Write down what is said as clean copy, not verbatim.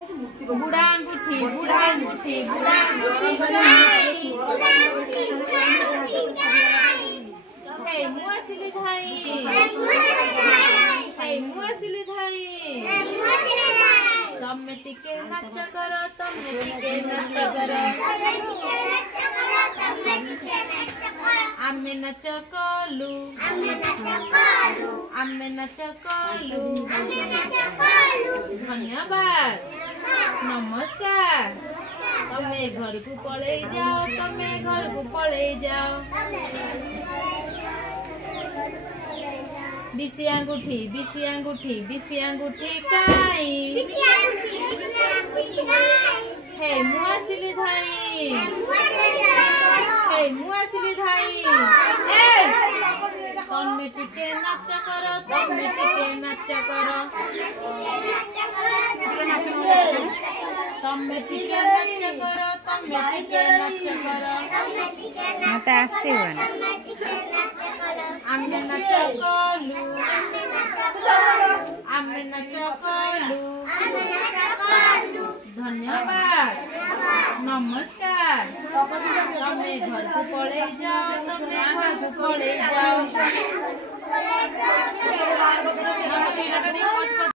बुढ़ा अंगूठी बुढ़ा अंगूठी बुढ़ा अंगूठी हे मुआ सिली धाई हे मुआ सिली धाई तमे टिके नाच करो तमे टिके नाच करो आमे नाच कलु आमे नाच कलु धन्यवाद नमस्कार तमे घर को पड़े जाओ तमे घर को पड़े जाओ बिसी अंगूठी बिसी अंगूठी बिसी अंगूठी काई हे मुआ सिली धाई हे मुआ सिली धाई तमे टिके नाच करो तमे टिके नाच करो तमे टिके नाच करो तमे टिके नाच करो मत आसीबन आमे नाच कलु आमे नाच कलु धन्यवाद नमस्कार तमे घर को पड़े जाओ तमे घर को पड़े जाओ